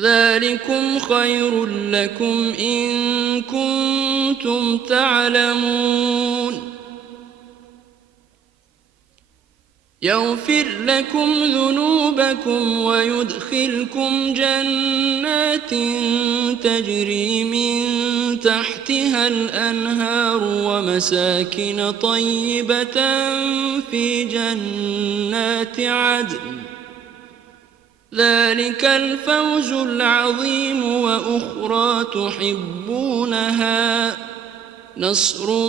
ذلكم خير لكم إن كنتم تعلمون. يغفر لكم ذنوبكم ويدخلكم جنات تجري من تحتها الأنهار ومساكن طيبة في جنات عدن. ذلك الفوز العظيم وأخرى تحبونها. نصر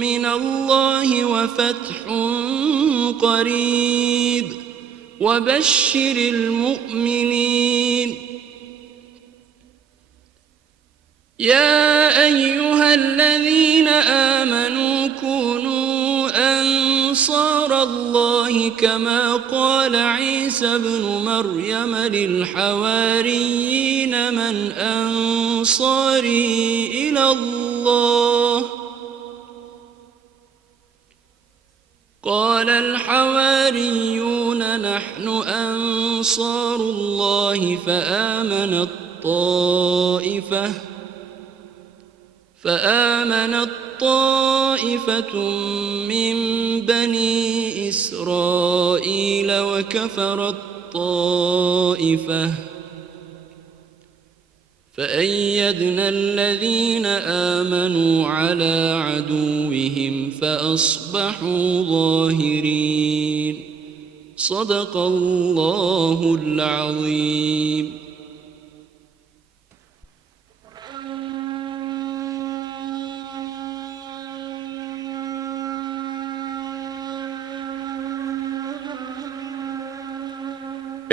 من الله وفتح قريب. وبشر المؤمنين. يا أيها الذين آمنوا كونوا أنصار الله كما قال عيسى ابن مريم للحواريين من أنصاري إلى الله؟ قال الحواريون نحن أنصار الله فآمنت طائفة فآمنت طائفة من إسرائيل وكفرت طائفة فأيدنا الذين آمنوا على عدوهم فأصبحوا ظاهرين. صدق الله العظيم.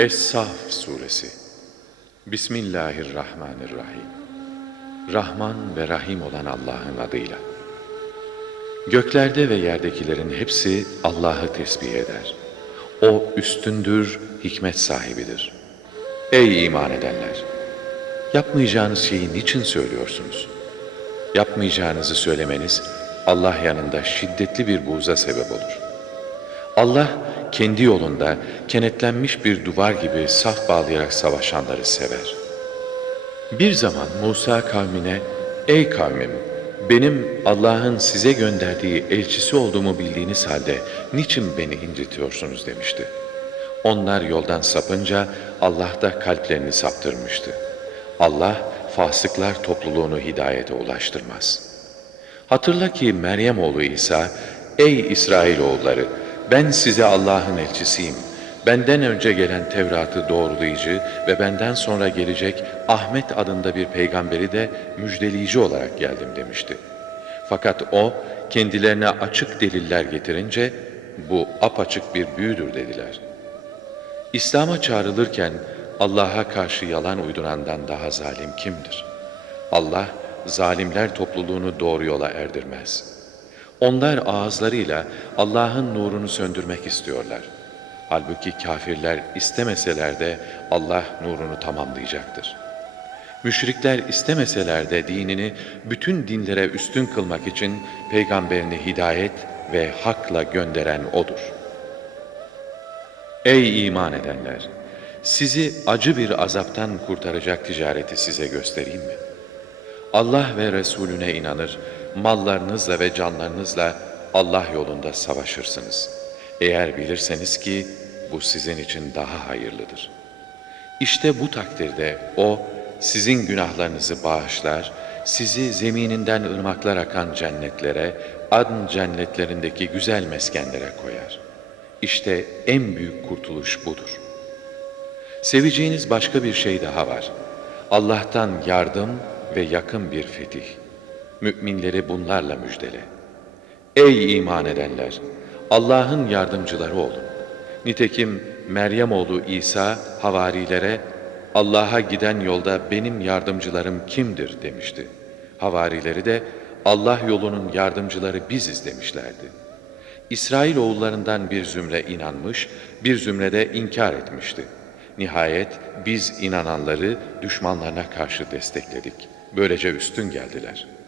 Es-Saf Suresi Bismillahirrahmanirrahim Rahman ve Rahim olan Allah'ın adıyla Göklerde ve yerdekilerin hepsi Allah'ı tesbih eder. O üstündür, hikmet sahibidir. Ey iman edenler! Yapmayacağınız şeyi niçin söylüyorsunuz? Yapmayacağınızı söylemeniz Allah yanında şiddetli bir buğza sebep olur. Allah kendi yolunda kenetlenmiş bir duvar gibi saf bağlayarak savaşanları sever. Bir zaman Musa kavmine, ey kavmim, benim Allah'ın size gönderdiği elçisi olduğumu bildiğiniz halde niçin beni incitiyorsunuz demişti. Onlar yoldan sapınca Allah da kalplerini saptırmıştı. Allah fasıklar topluluğunu hidayete ulaştırmaz. Hatırla ki Meryem oğlu İsa, ey İsrailoğulları, ben size Allah'ın elçisiyim. Benden önce gelen Tevrat'ı doğrulayıcı ve benden sonra gelecek Ahmet adında bir peygamberi de müjdeleyici olarak geldim demişti. Fakat o kendilerine açık deliller getirince bu apaçık bir büyüdür dediler. İslam'a çağrılırken Allah'a karşı yalan uydurandan daha zalim kimdir? Allah zalimler topluluğunu doğru yola erdirmez.'' Onlar ağızlarıyla Allah'ın nurunu söndürmek istiyorlar. Halbuki kafirler istemeseler de Allah nurunu tamamlayacaktır. Müşrikler istemeseler de dinini bütün dinlere üstün kılmak için peygamberini hidayet ve hakla gönderen O'dur. Ey iman edenler! Sizi acı bir azaptan kurtaracak ticareti size göstereyim mi? Allah ve Resulüne inanır, mallarınızla ve canlarınızla Allah yolunda savaşırsınız. Eğer bilirseniz ki bu sizin için daha hayırlıdır. İşte bu takdirde O sizin günahlarınızı bağışlar, sizi zemininden ırmaklar akan cennetlere, adn cennetlerindeki güzel meskenlere koyar. İşte en büyük kurtuluş budur. Seveceğiniz başka bir şey daha var. Allah'tan yardım ve yakın bir fetih. Müminleri bunlarla müjdele. Ey iman edenler! Allah'ın yardımcıları olun. Nitekim Meryem oğlu İsa havarilere Allah'a giden yolda benim yardımcılarım kimdir demişti. Havarileri de Allah yolunun yardımcıları biziz demişlerdi. İsrail oğullarından bir zümre inanmış, bir zümre de inkar etmişti. Nihayet biz inananları düşmanlarına karşı destekledik. Böylece üstün geldiler.''